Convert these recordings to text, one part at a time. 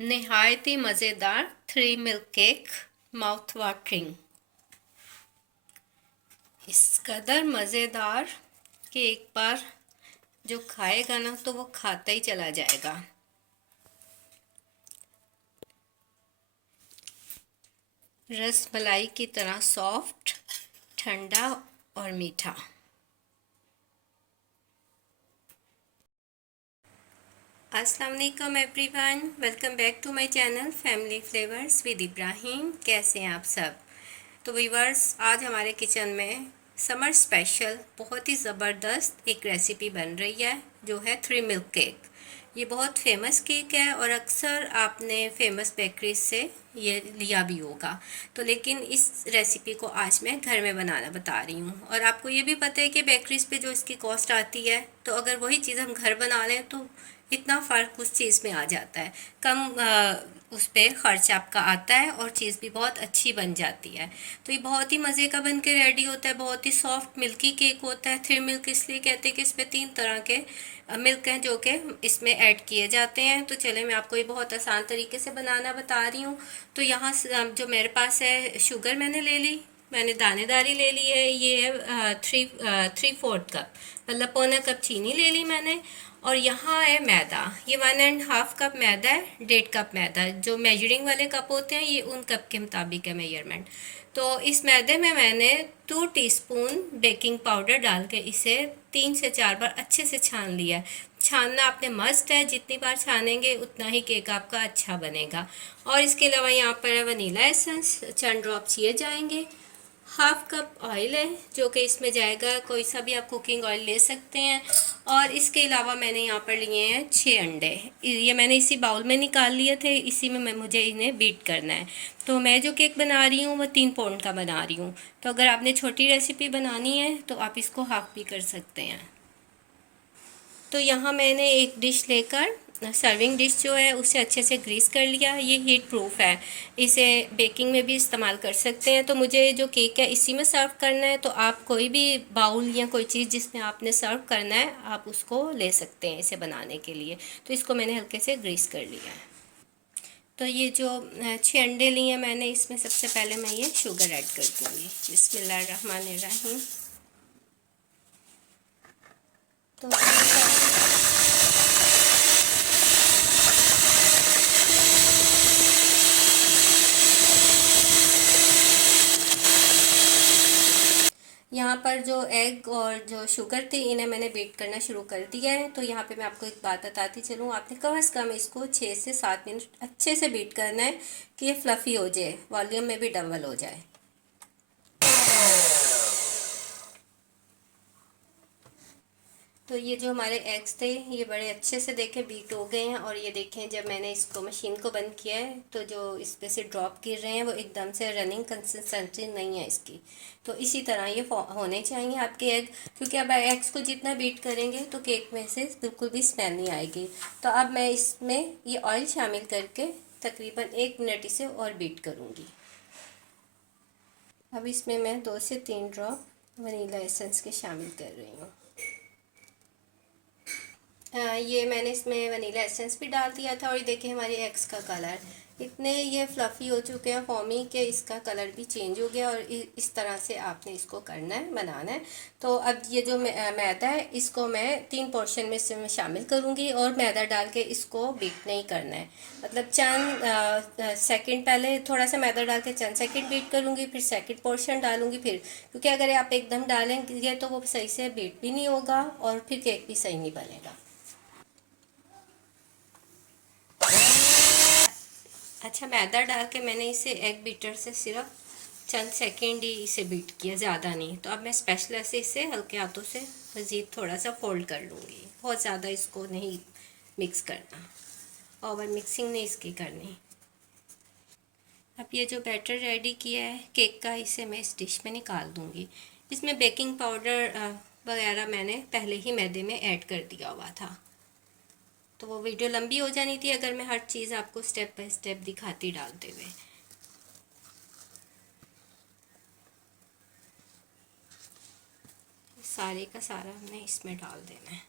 नहायत ही मज़ेदार 3 milk cake mouth watering. इस कदर मज़ेदार कि एक बार जो खाएगा ना तो वो खाता ही चला जाएगा। रस मलाई की तरह सॉफ्ट, ठंडा और मीठा। अस्सलाम वालेकुम everyone, welcome back to my channel family flavours with Ibrahim. कैसे हैं आप सब? तो व्यूअर्स, आज हमारे किचन में समर स्पेशल बहुत ही ज़बरदस्त एक रेसिपी बन रही है जो है 3 मिल्क केक। ये बहुत फेमस केक है और अक्सर आपने फेमस बेकरी से ये लिया भी होगा। तो लेकिन इस रेसिपी को आज मैं घर में बनाना बता रही हूँ। और आपको ये भी पता है कि बेकरीज पे जो इसकी कॉस्ट आती है, तो अगर वही चीज़ हम घर बना लें तो इतना फ़र्क उस चीज़ में आ जाता है। कम उस पर ख़र्च आपका आता है और चीज़ भी बहुत अच्छी बन जाती है। तो ये बहुत ही मज़े का बन के रेडी होता है। बहुत ही सॉफ्ट मिल्की केक होता है। 3 मिल्क इसलिए कहते हैं कि इसमें 3 तरह के मिल्क हैं जो कि इसमें ऐड किए जाते हैं। तो चले मैं आपको ये बहुत आसान तरीके से बनाना बता रही हूँ। तो यहाँ जो मेरे पास है, शुगर मैंने ले ली, मैंने दानेदारी ले ली है। ये है 3/4 कप, मतलब पौना कप चीनी ले ली मैंने। और यहाँ है मैदा, ये 1.5 कप मैदा है, 1.5 कप मैदा। जो मेजरिंग वाले कप होते हैं ये उन कप के मुताबिक है मेजरमेंट। तो इस मैदे में मैंने 2 टीस्पून बेकिंग पाउडर डाल के इसे 3 से 4 बार अच्छे से छान लिया है। छानना आपने मस्ट है, जितनी बार छानेंगे उतना ही केक आपका अच्छा बनेगा। और इसके अलावा यहाँ पर है वनीला एसेंस, चंद ड्रॉप चाहिए जाएंगे। 1/2 कप ऑयल है जो कि इसमें जाएगा, कोई सा भी आप कुकिंग ऑयल ले सकते हैं। और इसके अलावा मैंने यहाँ पर लिए हैं 6 अंडे। ये मैंने इसी बाउल में निकाल लिए थे, इसी में मुझे इन्हें बीट करना है। तो मैं जो केक बना रही हूँ वो 3 पाउंड का बना रही हूँ। तो अगर आपने छोटी रेसिपी बनानी है तो आप इसको हाफ भी कर सकते हैं। तो यहाँ मैंने एक डिश लेकर, सर्विंग डिश जो है उसे अच्छे से ग्रीस कर लिया। ये हीट प्रूफ है, इसे बेकिंग में भी इस्तेमाल कर सकते हैं। तो मुझे जो केक है इसी में सर्व करना है। तो आप कोई भी बाउल या कोई चीज़ जिसमें आपने सर्व करना है आप उसको ले सकते हैं इसे बनाने के लिए। तो इसको मैंने हल्के से ग्रीस कर लिया है। तो ये जो 6 अंडे लिए हैं मैंने, इसमें सबसे पहले मैं ये शुगर ऐड कर दूँगी। बिस्मिल्लाहिर्रहमानिर्रहीम। तो यहाँ पर जो एग और जो शुगर थी इन्हें मैंने बीट करना शुरू कर दिया है। तो यहाँ पे मैं आपको एक बात बताती चलूँ, आपने कम से कम इसको 6 से 7 मिनट अच्छे से बीट करना है कि ये फ्लफ़ी हो जाए, वॉल्यूम में भी डबल हो जाए। तो ये जो हमारे एग्स थे ये बड़े अच्छे से देखें बीट हो गए हैं। और ये देखें जब मैंने इसको मशीन को बंद किया है तो जो इस पे से ड्रॉप गिर रहे हैं वो एकदम से रनिंग कंसिस्टेंसी नहीं है इसकी। तो इसी तरह ये होने चाहिए आपके एग, क्योंकि अब एग्स को जितना बीट करेंगे तो केक में से बिल्कुल भी स्मेल नहीं आएगी। तो अब मैं इसमें ये ऑयल शामिल करके तकरीबन 1 मिनट इसे और बीट करूँगी। अब इसमें मैं 2 से 3 ड्रॉप वनीला एसेंस के शामिल कर रही हूँ। ये मैंने इसमें वनीला एसेंस भी डाल दिया था। और ये देखिए हमारे एग्स का कलर इतने ये फ्लफ़ी हो चुके हैं, फॉर्मी, के इसका कलर भी चेंज हो गया। और इस तरह से आपने इसको करना है, बनाना है। तो अब ये जो मैदा है इसको मैं 3 पोर्शन में से शामिल करूँगी और मैदा डाल के इसको बीट नहीं करना है। मतलब चंद सेकंड पहले थोड़ा सा मैदा डाल के चंद सेकंड बीट करूँगी, फिर सेकंड पोर्शन डालूँगी फिर, क्योंकि अगर आप एकदम डालेंगे तो वो सही से बीट भी नहीं होगा और फिर केक भी सही नहीं बनेगा। अच्छा, मैदा डाल के मैंने इसे एग बीटर से सिर्फ चंद सेकेंड ही इसे बीट किया, ज़्यादा नहीं। तो अब मैं स्पेशल से इसे हल्के हाथों से मज़ीद थोड़ा सा फोल्ड कर लूँगी। बहुत ज़्यादा इसको नहीं मिक्स करना, ओवर मिक्सिंग नहीं इसकी करनी। अब ये जो बैटर रेडी किया है केक का, इसे मैं इस डिश में निकाल दूँगी। इसमें बेकिंग पाउडर वगैरह मैंने पहले ही मैदे में ऐड कर दिया हुआ था, तो वो वीडियो लंबी हो जानी थी अगर मैं हर चीज़ आपको स्टेप बाय स्टेप दिखाती डालते हुए। सारे का सारा हमने इसमें डाल देना है।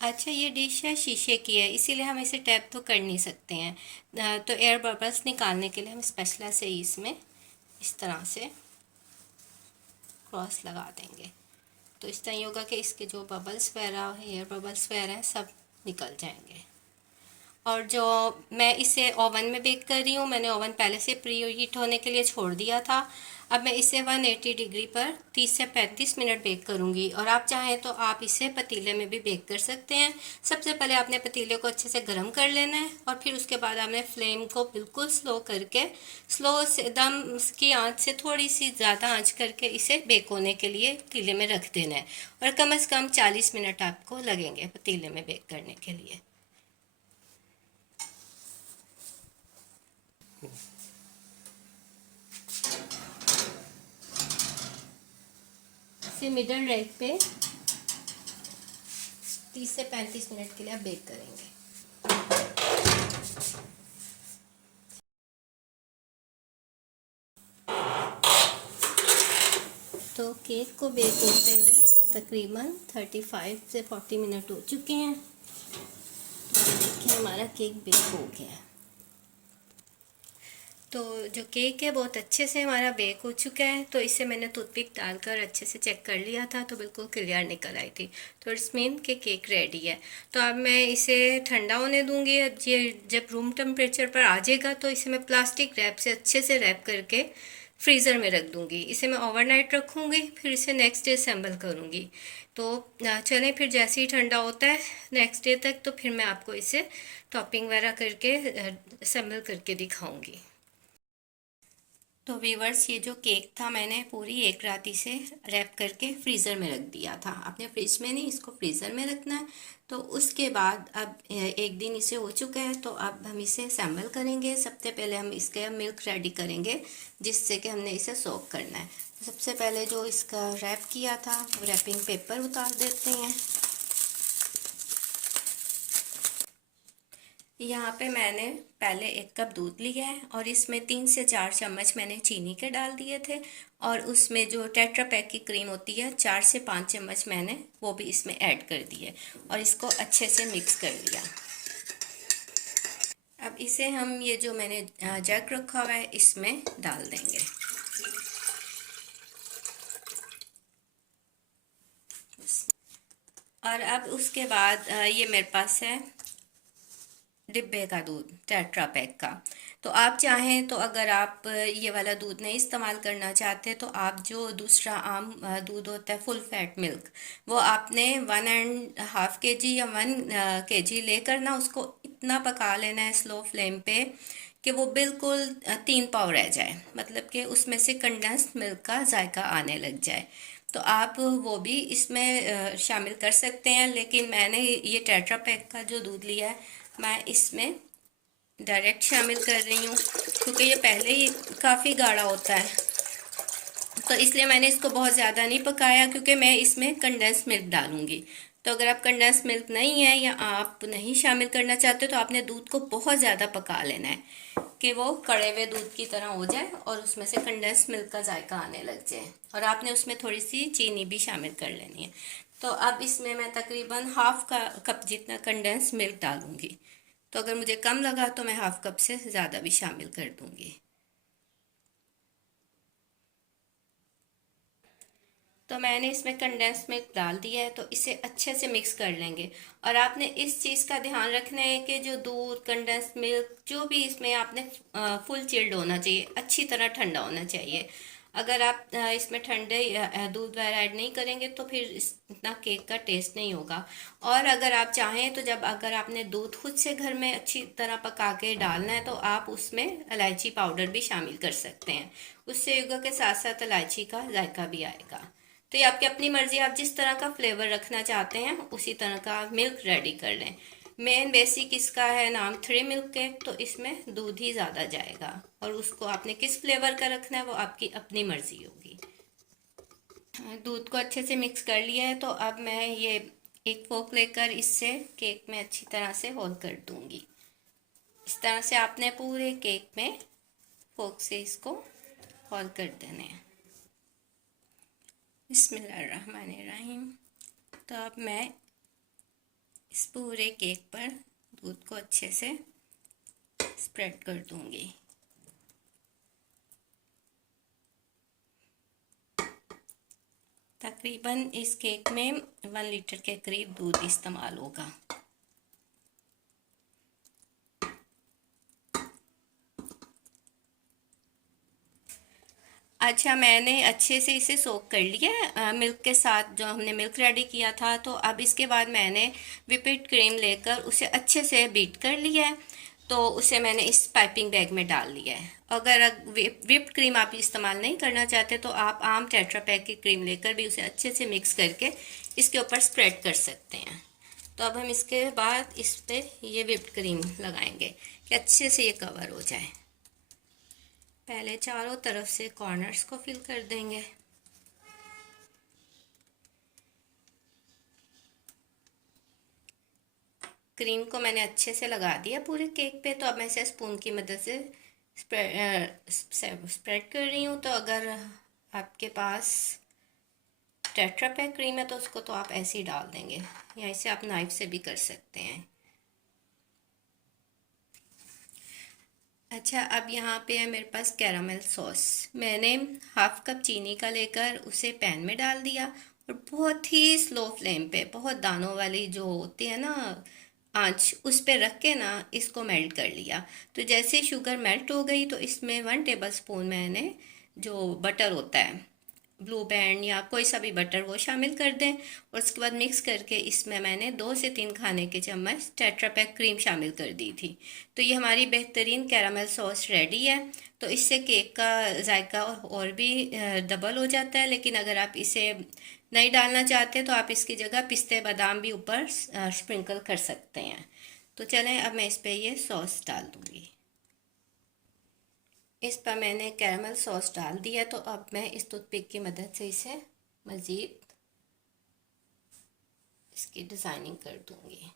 अच्छा, ये डिश है शीशे की है, इसीलिए हम इसे टैप तो कर नहीं सकते हैं। तो एयर बबल्स निकालने के लिए हम स्पैचुला से ही इसमें इस तरह से क्रॉस लगा देंगे। तो इस तरह ही होगा कि इसके जो बबल्स वगैरह है, एयर बबल्स वगैरह हैं, सब निकल जाएंगे। और जो मैं इसे ओवन में बेक कर रही हूँ, मैंने ओवन पहले से प्री हीट होने के लिए छोड़ दिया था। अब मैं इसे 180 डिग्री पर 30 से 35 मिनट बेक करूँगी। और आप चाहें तो आप इसे पतीले में भी बेक कर सकते हैं। सबसे पहले आपने पतीले को अच्छे से गर्म कर लेना है और फिर उसके बाद आपने फ्लेम को बिल्कुल स्लो करके, स्लो से दम की आंच से थोड़ी सी ज़्यादा आंच करके इसे बेक होने के लिए पतीले में रख देना है। और कम से कम 40 मिनट आपको लगेंगे पतीले में बेक करने के लिए। इसे मिडल रेट पे 30 से 35 मिनट के लिए आप बेक करेंगे। तो केक को बेक होते हुए तकरीबन 35 से 40 मिनट हो चुके हैं। तो देखिए हमारा केक बेक हो गया है। तो जो केक है बहुत अच्छे से हमारा बेक हो चुका है। तो इसे मैंने टूथपिक डालकर अच्छे से चेक कर लिया था, तो बिल्कुल क्लियर निकल आई थी। तो इट्स मीन कि केक रेडी है। तो अब मैं इसे ठंडा होने दूंगी। अब ये जब रूम टेम्परेचर पर आ जाएगा तो इसे मैं प्लास्टिक रैप से अच्छे से रैप करके फ्रीज़र में रख दूंगी। इसे मैं ओवरनाइट रखूंगी, फिर इसे नेक्स्ट डे असेंबल करूंगी। तो चलें, फिर जैसे ही ठंडा होता है नेक्स्ट डे तक, तो फिर मैं आपको इसे टॉपिंग वगैरह करके असेंबल करके दिखाऊंगी। तो वीवर्स, ये जो केक था मैंने पूरी एक रात इसे रैप करके फ्रीज़र में रख दिया था। आपने फ्रिज में नहीं, इसको फ्रीज़र में रखना है। तो उसके बाद अब एक दिन इसे हो चुका है, तो अब हम इसे असेंबल करेंगे। सबसे पहले हम इसके मिल्क रेडी करेंगे, जिससे कि हमने इसे सोक करना है। तो सबसे पहले जो इसका रैप किया था, रैपिंग पेपर उतार देते हैं। यहाँ पे मैंने पहले 1 कप दूध लिया है और इसमें 3 से 4 चम्मच मैंने चीनी के डाल दिए थे। और उसमें जो टेट्रा पैक की क्रीम होती है, 4 से 5 चम्मच मैंने वो भी इसमें ऐड कर दी है और इसको अच्छे से मिक्स कर लिया। अब इसे हम ये जो मैंने जग रखा हुआ है इसमें डाल देंगे। और अब उसके बाद ये मेरे पास है डिब्बे का दूध, टेट्रा पैक का। तो आप चाहें तो अगर आप ये वाला दूध नहीं इस्तेमाल करना चाहते, तो आप जो दूसरा आम दूध होता है फुल फैट मिल्क, वो आपने 1.5 kg या 1 kg लेकर ना उसको इतना पका लेना है स्लो फ्लेम पे कि वो बिल्कुल 3 पाव रह जाए, मतलब कि उसमें से कंडेंस्ड मिल्क का जायका आने लग जाए। तो आप वो भी इसमें शामिल कर सकते हैं। लेकिन मैंने ये टेट्रा पैक का जो दूध लिया है, मैं इसमें डायरेक्ट शामिल कर रही हूँ, क्योंकि ये पहले ही काफ़ी गाढ़ा होता है। तो इसलिए मैंने इसको बहुत ज़्यादा नहीं पकाया, क्योंकि मैं इसमें कंडेंस मिल्क डालूंगी। तो अगर आप कंडेंस मिल्क नहीं है या आप नहीं शामिल करना चाहते, तो आपने दूध को बहुत ज़्यादा पका लेना है कि वो कड़े हुए दूध की तरह हो जाए और उसमें से कंडेंस मिल्क का जायका आने लग जाए। और आपने उसमें थोड़ी सी चीनी भी शामिल कर लेनी है। तो अब इसमें मैं तकरीबन ½ कप जितना कंडेंस मिल्क डालूंगी। तो अगर मुझे कम लगा तो मैं ½ कप से ज़्यादा भी शामिल कर दूंगी। तो मैंने इसमें कंडेंस मिल्क डाल दिया है, तो इसे अच्छे से मिक्स कर लेंगे। और आपने इस चीज़ का ध्यान रखना है कि जो दूध, कंडेंस मिल्क, जो भी इसमें आपने फुल चिल्ड होना चाहिए, अच्छी तरह ठंडा होना चाहिए। अगर आप इसमें ठंडे दूध वगैरह ऐड नहीं करेंगे तो फिर इतना केक का टेस्ट नहीं होगा। और अगर आप चाहें तो जब अगर आपने दूध खुद से घर में अच्छी तरह पका के डालना है, तो आप उसमें इलायची पाउडर भी शामिल कर सकते हैं। उससे योगा के साथ साथ इलायची का जायका भी आएगा। तो ये आपकी अपनी मर्जी, आप जिस तरह का फ्लेवर रखना चाहते हैं उसी तरह का मिल्क रेडी कर लें। मेन बेसिक इसका है नाम 3 मिल्क केक, तो इसमें दूध ही ज़्यादा जाएगा। और उसको आपने किस फ्लेवर का रखना है वो आपकी अपनी मर्जी होगी। दूध को अच्छे से मिक्स कर लिया है, तो अब मैं ये एक फोक लेकर इससे केक में अच्छी तरह से होल कर दूंगी। इस तरह से आपने पूरे केक में फोक से इसको होल कर देने हैं। बिस्मिल्लाहिर्रहमानिर्रहीम। तो अब मैं इस पूरे केक पर दूध को अच्छे से स्प्रेड कर दूंगी। तकरीबन इस केक में 1 लीटर के करीब दूध इस्तेमाल होगा। अच्छा, मैंने अच्छे से इसे सोक कर लिया है मिल्क के साथ, जो हमने मिल्क रेडी किया था। तो अब इसके बाद मैंने व्हिप्ड क्रीम लेकर उसे अच्छे से बीट कर लिया है। तो उसे मैंने इस पाइपिंग बैग में डाल लिया है। अगर व्हिप्ड क्रीम आप इस्तेमाल नहीं करना चाहते तो आप आम टेट्रा पैक की क्रीम लेकर भी उसे अच्छे से मिक्स करके इसके ऊपर स्प्रेड कर सकते हैं। तो अब हम इसके बाद इस पर ये व्हिप्ड क्रीम लगाएंगे कि अच्छे से ये कवर हो जाए। पहले चारों तरफ से कॉर्नर्स को फिल कर देंगे। क्रीम को मैंने अच्छे से लगा दिया पूरे केक पे। तो अब मैं इसे स्पून की मदद से स्प्रेड कर रही हूँ। तो अगर आपके पास टेट्रा पैक क्रीम है तो उसको तो आप ऐसे ही डाल देंगे, या इसे आप नाइफ से भी कर सकते हैं। अच्छा, अब यहाँ पे है मेरे पास कैरामल सॉस। मैंने हाफ कप चीनी का लेकर उसे पैन में डाल दिया और बहुत ही स्लो फ्लेम पे, बहुत दानों वाली जो होती है ना आंच, उस पे रख के ना इसको मेल्ट कर लिया। तो जैसे शुगर मेल्ट हो गई तो इसमें 1 टेबल स्पून मैंने जो बटर होता है, ब्लू बैंड या कोई सा भी बटर, वो शामिल कर दें। और उसके बाद मिक्स करके इसमें मैंने 2 से 3 खाने के चम्मच टेट्रा पैक क्रीम शामिल कर दी थी। तो ये हमारी बेहतरीन कैरामल सॉस रेडी है। तो इससे केक का जायका और भी डबल हो जाता है। लेकिन अगर आप इसे नहीं डालना चाहते तो आप इसकी जगह पिस्ते बादाम भी ऊपर स्प्रिंकल कर सकते हैं। तो चलें, अब मैं इस पर ये सॉस डाल दूँगी। इस पर मैंने कैरमल सॉस डाल दिया। तो अब मैं इस टूथपिक की मदद से इसे मज़ीद इसकी डिज़ाइनिंग कर दूँगी।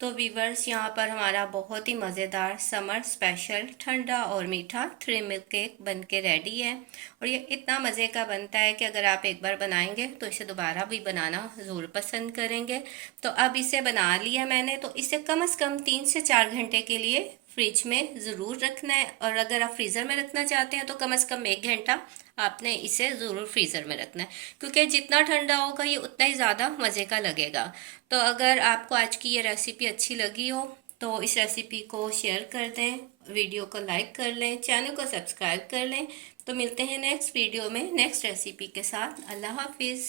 तो व्यूअर्स, यहाँ पर हमारा बहुत ही मज़ेदार समर स्पेशल ठंडा और मीठा 3 मिल्क केक बन के रेडी है। और ये इतना मज़े का बनता है कि अगर आप एक बार बनाएंगे तो इसे दोबारा भी बनाना ज़रूर पसंद करेंगे। तो अब इसे बना लिया मैंने। तो इसे कम से कम 3 से 4 घंटे के लिए फ्रिज में ज़रूर रखना है। और अगर आप फ्रीज़र में रखना चाहते हैं तो कम से कम 1 घंटा आपने इसे ज़रूर फ्रीज़र में रखना है, क्योंकि जितना ठंडा होगा ये उतना ही ज़्यादा मज़े का लगेगा। तो अगर आपको आज की ये रेसिपी अच्छी लगी हो तो इस रेसिपी को शेयर कर दें, वीडियो को लाइक कर लें, चैनल को सब्सक्राइब कर लें। तो मिलते हैं नेक्स्ट वीडियो में नेक्स्ट रेसिपी के साथ। अल्लाह हाफिज़।